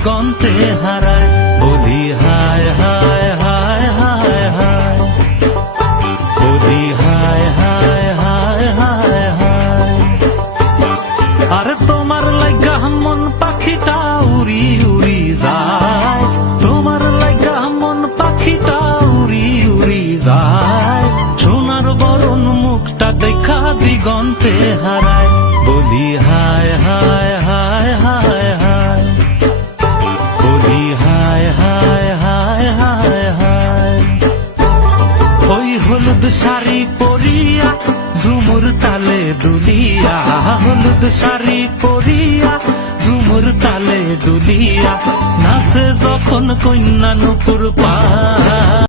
দিগন্তে হারায়। বলি হায় হায় হায় হায় হায়, বলি হায় হায় হায় হায় হায়। আরে তোমার লাইগা মন পাখিটা উড়ি উড়ি যায়, তোমার লাইগা মন পাখিটা উড়ি উড়ি যায়। সোনার বরণ মুখটা দেখা দিগন্তে হারায়। বলি হায় হায় হায় হায় হায়, বলি হায় হায় হায় হায় হায়। ওই হলুদ শাড়ি পরিয়া ঝুমুর তালে দুলিয়া, হলুদ শাড়ি পরিয়া ঝুমুর তালে দুলিয়া, নাচে যখন কন্যা নুপুর পা।